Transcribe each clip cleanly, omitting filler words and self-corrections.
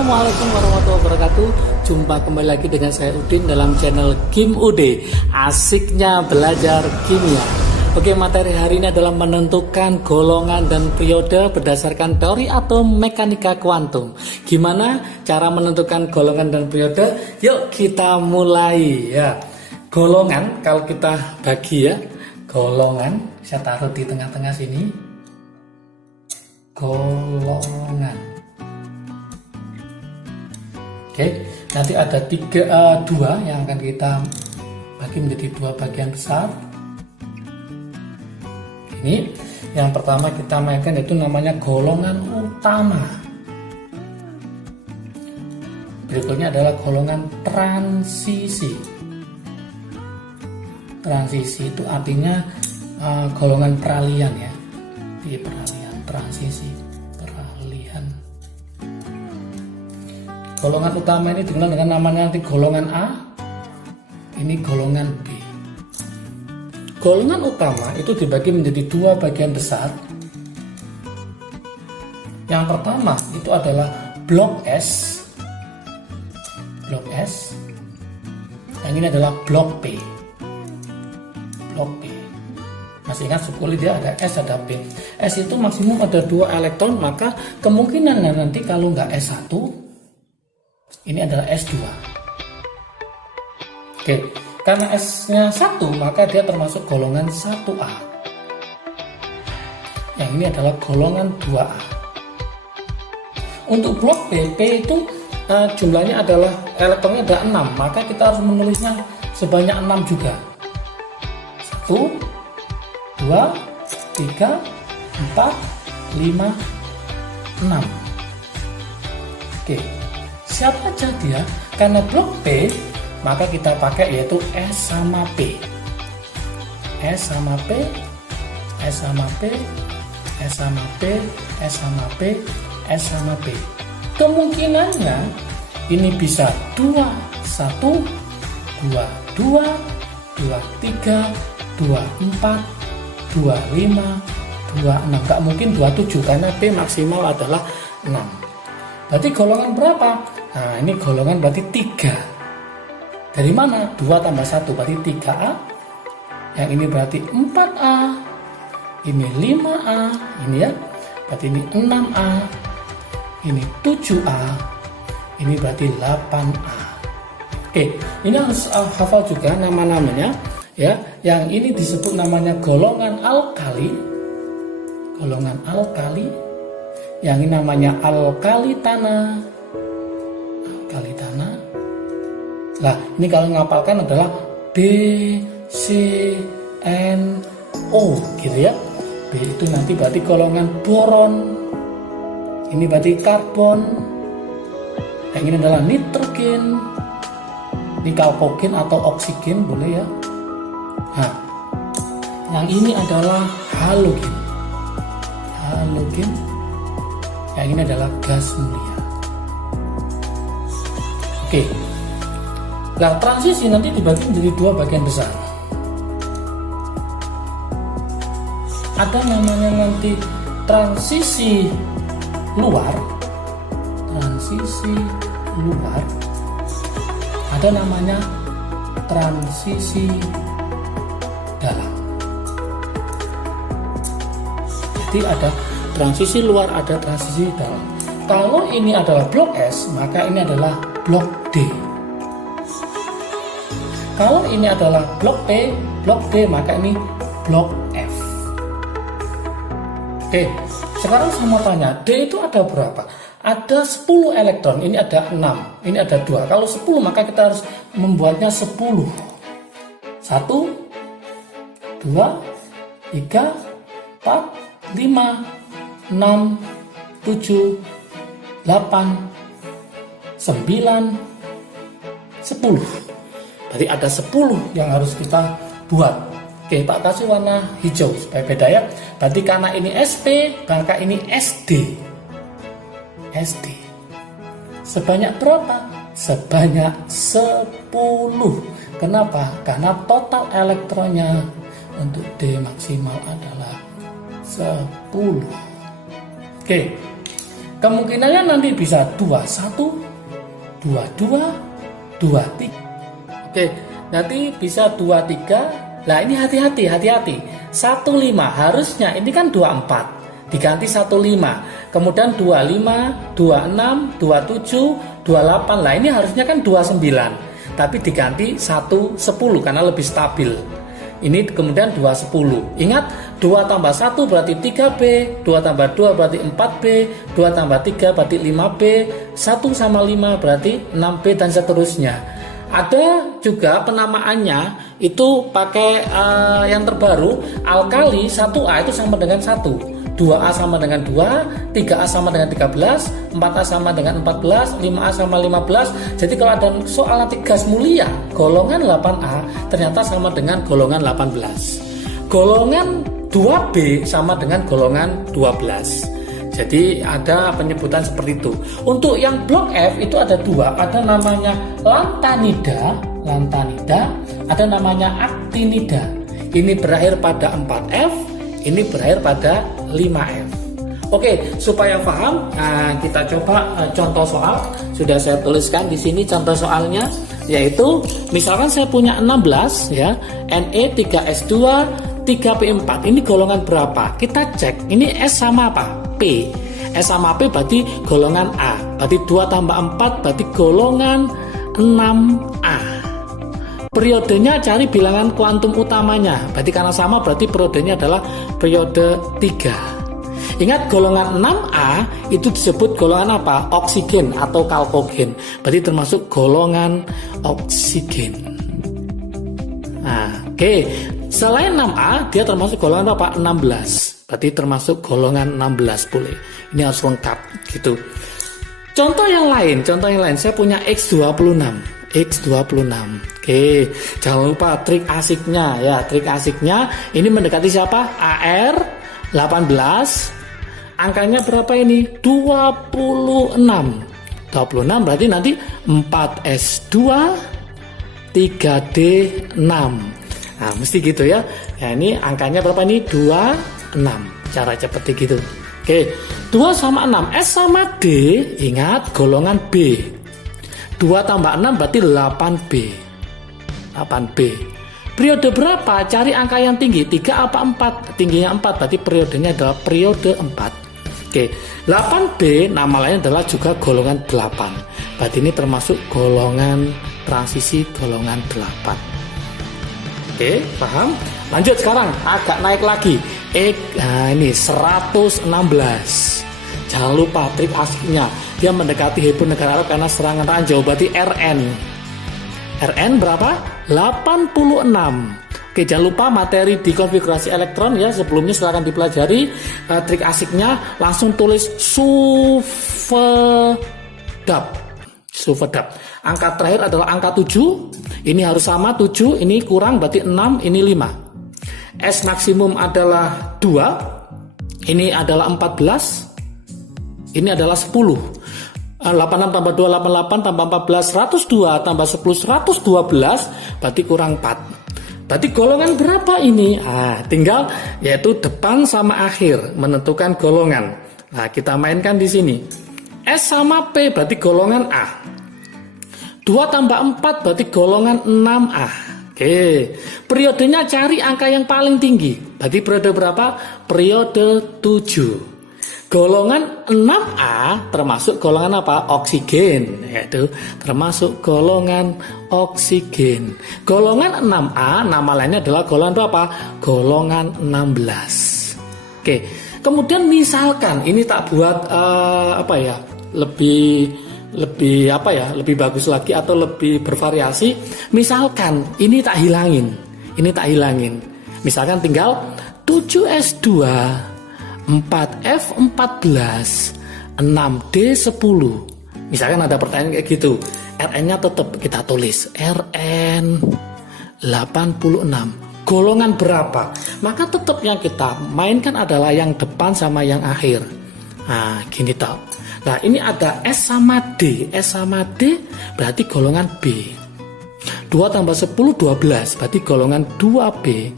Assalamualaikum warahmatullahi wabarakatuh. Jumpa kembali lagi dengan saya Udin dalam channel Kim UD. Asiknya belajar kimia. Oke, materi hari ini adalah menentukan golongan dan periode berdasarkan teori atom mekanika kuantum. Gimana cara menentukan golongan dan periode? Yuk kita mulai ya. Golongan kalau kita bagi ya, golongan saya taruh di tengah-tengah sini. Golongan. Oke, nanti ada dua yang akan kita bagi menjadi dua bagian besar. Ini yang pertama kita mainkan yaitu namanya golongan utama. Berikutnya adalah golongan transisi. Transisi itu artinya golongan peralihan ya. Di peralihan, transisi, peralihan. Golongan utama ini dikenal dengan namanya nanti golongan A. Ini golongan B. Golongan utama itu dibagi menjadi dua bagian besar. Yang pertama itu adalah blok S. Blok S. Yang ini adalah blok P. Blok P. Masih ingat sekali dia ada S ada P. S itu maksimum ada 2 elektron, maka kemungkinan nanti kalau nggak S1 ini adalah S2. Oke, karena S-nya 1 maka dia termasuk golongan 1A. Yang ini adalah golongan 2A. Untuk blok B, P itu jumlahnya adalah elektronnya ada 6, maka kita harus menulisnya sebanyak 6 juga. 1, 2, 3, 4, 5, 6. Oke, siapa aja dia? Karena blok P maka kita pakai yaitu S sama P. S sama P, S sama P, S sama P, S sama P, S sama P. Kemungkinannya ini bisa 2, 1, 2, 2, 2, 3, 2, 4, 2, 5, 2, 6. Gak mungkin 27 karena P maksimal adalah 6. Berarti golongan berapa? Nah, ini golongan berarti 3. Dari mana? 2 tambah 1 berarti 3A. Yang ini berarti 4A. Ini 5A. Ini ya. Berarti ini 6A. Ini 7A. Ini berarti 8A. Oke, ini harus hafal juga nama-namanya ya. Yang ini disebut namanya golongan alkali. Golongan alkali. Yang ini namanya alkali tanah. Alkali tanah. Nah, ini kalau ngapalkan adalah B, C, N, O gitu ya. B itu nanti berarti golongan boron. Ini berarti karbon. Yang ini adalah nitrogen. Ini kalkogen atau oksigen boleh ya. Nah, yang ini adalah halogen. Halogen. Yang ini adalah gas mulia. Oke. Nah, transisi nanti dibagi menjadi 2 bagian besar. Ada namanya nanti transisi luar. Transisi luar. Ada namanya transisi dalam. Jadi ada transisi luar, ada transisi dalam. Kalau ini adalah blok S, maka ini adalah blok D. Kalau ini adalah blok P, blok D, maka ini blok F. Oke, sekarang saya mau tanya, D itu ada berapa? Ada 10 elektron, ini ada 6, ini ada 2. Kalau 10 maka kita harus membuatnya 10. 1, 2, 3, 4, 5, 6, 7, 8, 9, 10. Jadi ada 10 yang harus kita buat. Oke, Pak kasih warna hijau supaya beda ya. Berarti karena ini SP, maka ini SD. SD. Sebanyak berapa? Sebanyak 10. Kenapa? Karena total elektronnya untuk D maksimal adalah 10. Oke. Kemungkinannya nanti bisa 21, 22, 23. Oke, nanti bisa 23. Nah, ini hati-hati. 15 harusnya ini kan 24. Diganti 15. Kemudian 25, 26, 27, 28. Nah, ini harusnya kan 29. Tapi diganti 110 karena lebih stabil. Ini kemudian 210. Ingat, 2 tambah 1 berarti 3B, 2 tambah 2 berarti 4B, 2 tambah 3 berarti 5B, 1 sama 5 berarti 6B dan seterusnya. Ada juga penamaannya itu pakai yang terbaru, alkali 1A itu sama dengan 1. 2A sama dengan 2, 3A sama dengan 13, 4A sama dengan 14, 5A sama 15. Jadi kalau ada soal nanti gas mulia, golongan 8A ternyata sama dengan golongan 18. Golongan 2B sama dengan golongan 12. Jadi ada penyebutan seperti itu. Untuk yang blok F itu ada 2, ada namanya lantanida, ada namanya actinida. Ini berakhir pada 4F, ini berakhir pada 5F. Oke, supaya paham, kita coba contoh soal. Sudah saya tuliskan di sini contoh soalnya, yaitu misalkan saya punya 16 ya, Ne3S2 3P4. Ini golongan berapa? Kita cek. Ini S sama apa? P. S sama P berarti golongan A. Berarti 2 tambah 4 berarti golongan 6A. Periodenya cari bilangan kuantum utamanya. Berarti karena sama berarti periodenya adalah periode 3. Ingat, golongan 6A itu disebut golongan apa? Oksigen atau kalkogen. Berarti termasuk golongan oksigen. Nah, oke. Selain 6A, dia termasuk golongan apa? 16. Berarti termasuk golongan 16 boleh. Ini harus lengkap gitu. Contoh yang lain. Saya punya X26. Oke, jangan lupa trik asiknya ya. Trik asiknya ini mendekati siapa? AR 18. Angkanya berapa ini? 26. 26 berarti nanti 4S2 3D6. Nah, mesti gitu ya. Ya, ini angkanya berapa ini? 26. Cara seperti gitu. Oke, 2 sama 6. S sama D, ingat golongan B. 2 tambah 6 berarti 8B. 8B. Periode berapa? Cari angka yang tinggi. 3 apa 4? Tingginya 4, berarti periodenya adalah periode 4. Oke, 8B nama lain adalah juga golongan 8. Berarti ini termasuk golongan transisi golongan 8. Oke, paham? Lanjut sekarang, agak naik lagi. Nah ini 116. Jangan lupa trik asiknya. Dia mendekati Hebrew negara Arab karena serangan ranjau. Berarti RN. RN berapa? 86. Oke, jangan lupa materi di konfigurasi elektron ya. Sebelumnya silahkan dipelajari trik asiknya. Langsung tulis sufedap. Angka terakhir adalah angka 7. Ini harus sama 7. Ini kurang berarti 6. Ini 5. S maksimum adalah 2. Ini adalah 14. Ini adalah 10. 86 tambah 2, 88 tambah 14, 102 tambah 10, 112. Berarti kurang 4. Berarti golongan berapa ini? Tinggal yaitu depan sama akhir menentukan golongan. Nah, kita mainkan di sini. S sama P berarti golongan A. 2 tambah 4 berarti golongan 6A. Oke. Periodenya cari angka yang paling tinggi. Berarti periode berapa? Periode 7. Golongan 6A termasuk golongan apa? Oksigen, yaitu termasuk golongan oksigen. Golongan 6A nama lainnya adalah golongan berapa? Golongan 16. Oke. Kemudian misalkan ini tak buat lebih bagus lagi atau lebih bervariasi. Misalkan ini tak hilangin. Misalkan tinggal 7S2 4F14 6D10. Misalkan ada pertanyaan kayak gitu, RN-nya tetap kita tulis RN 86. Golongan berapa? Maka tetap yang kita mainkan adalah yang depan sama yang akhir. Nah, gini toh. Nah, ini ada S sama D. S sama D berarti golongan B. 2 tambah 10 12 berarti golongan 2B.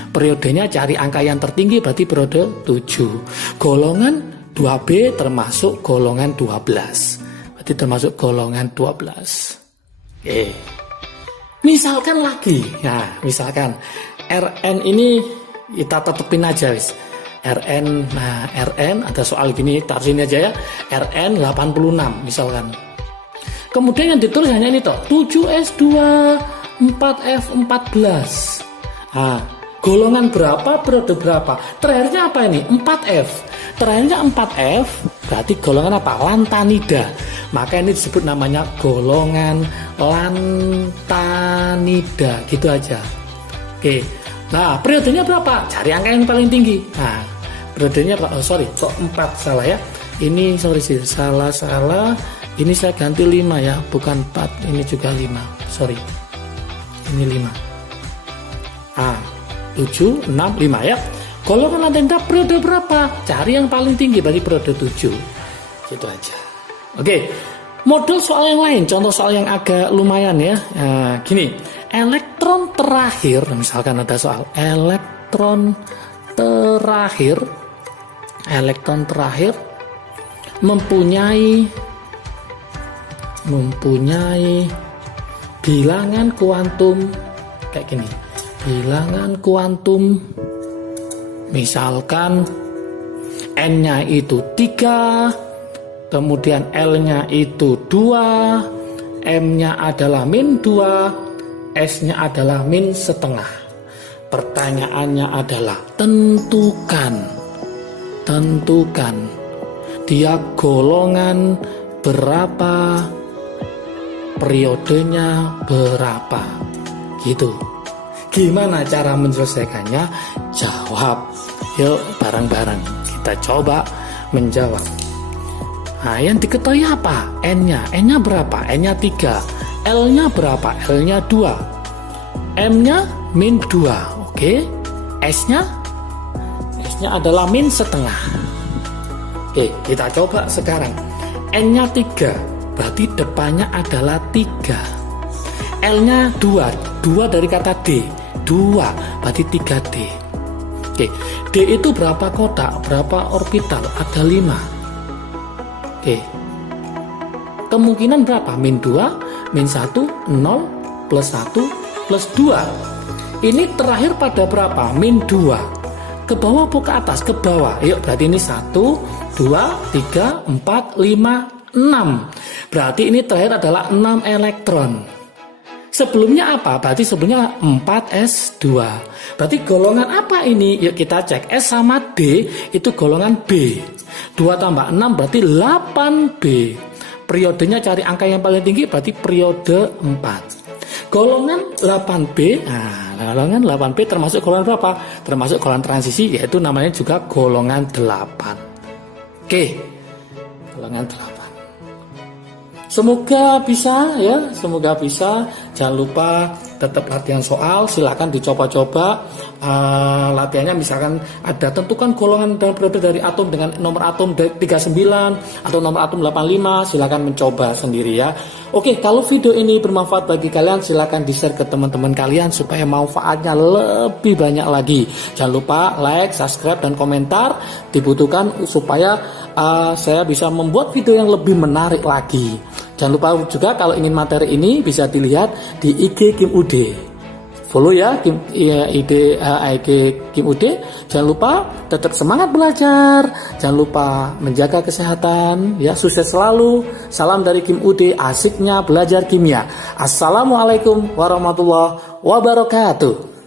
Periodenya cari angka yang tertinggi berarti periode 7. Golongan 2B termasuk golongan 12. Berarti termasuk golongan 12. Oke. Misalkan lagi. Nah, misalkan Rn ini kita tetepin aja wis. Rn, nah Rn ada soal gini, taruh sini aja ya. Rn 86 misalkan. Kemudian yang ditulis hanya ini toh, 7S2 4F14. Nah, golongan berapa, periode berapa? Terakhirnya apa ini? 4F. Terakhirnya 4F, berarti golongan apa? Lantanida. Maka ini disebut namanya golongan lantanida. Gitu aja. Oke. Nah, periodenya berapa? Cari angka yang paling tinggi. Nah, periodenya kok 4 salah ya. Ini sih salah. Ini saya ganti 5 ya, bukan 4. Ini juga 5. Ini 5. 7, 6, 5 ya. Golongan lantanida periode berapa? Cari yang paling tinggi, berarti periode 7. Gitu aja. Oke. Model soal yang lain, contoh soal yang agak lumayan ya. Gini, elektron terakhir, misalkan ada soal elektron terakhir mempunyai bilangan kuantum kayak gini. Bilangan kuantum misalkan N-nya itu 3, kemudian L-nya itu 2, M-nya adalah -2, S-nya adalah -setengah. Pertanyaannya adalah tentukan dia golongan berapa, periodenya berapa, gitu. Gimana cara menyelesaikannya? Jawab. Yuk bareng-bareng kita coba menjawab. Nah, yang diketahui apa? N-nya berapa? N-nya 3. L-nya berapa? L-nya 2. M-nya -2. Oke. S-nya adalah -setengah. Oke, kita coba sekarang. N-nya 3, berarti depannya adalah 3. L-nya 2 dari kata D. 2, berarti 3D. Oke, D itu berapa kotak? Berapa orbital? Ada 5. Oke. Kemungkinan berapa? -2, -1, 0, +1, +2. Ini terakhir pada berapa? -2. Ke bawah atau ke atas? Ke bawah. Yuk, berarti ini 1, 2, 3, 4, 5, 6. Berarti ini terakhir adalah 6 elektron. Sebelumnya apa? Berarti sebelumnya 4S2. Berarti golongan apa ini? Yuk kita cek. S sama D itu golongan B. 2 tambah 6 berarti 8B. Periodenya cari angka yang paling tinggi, berarti periode 4. Golongan 8B, golongan 8B termasuk golongan berapa? Termasuk golongan transisi, yaitu namanya juga golongan 8. Oke, golongan 8. Semoga bisa ya, semoga bisa. Jangan lupa tetap latihan soal, silakan dicoba-coba. Latihannya misalkan ada tentukan golongan dan periode dari atom dengan nomor atom 39 atau nomor atom 85, silakan mencoba sendiri ya. Oke, kalau video ini bermanfaat bagi kalian, silakan di-share ke teman-teman kalian supaya manfaatnya lebih banyak lagi. Jangan lupa like, subscribe, dan komentar dibutuhkan supaya saya bisa membuat video yang lebih menarik lagi. Jangan lupa juga kalau ingin materi ini bisa dilihat di IG Kim Ude. Follow ya IG Kim Ude. Jangan lupa tetap semangat belajar. Jangan lupa menjaga kesehatan. Ya, sukses selalu. Salam dari Kim Ude, asiknya belajar kimia. Assalamualaikum warahmatullahi wabarakatuh.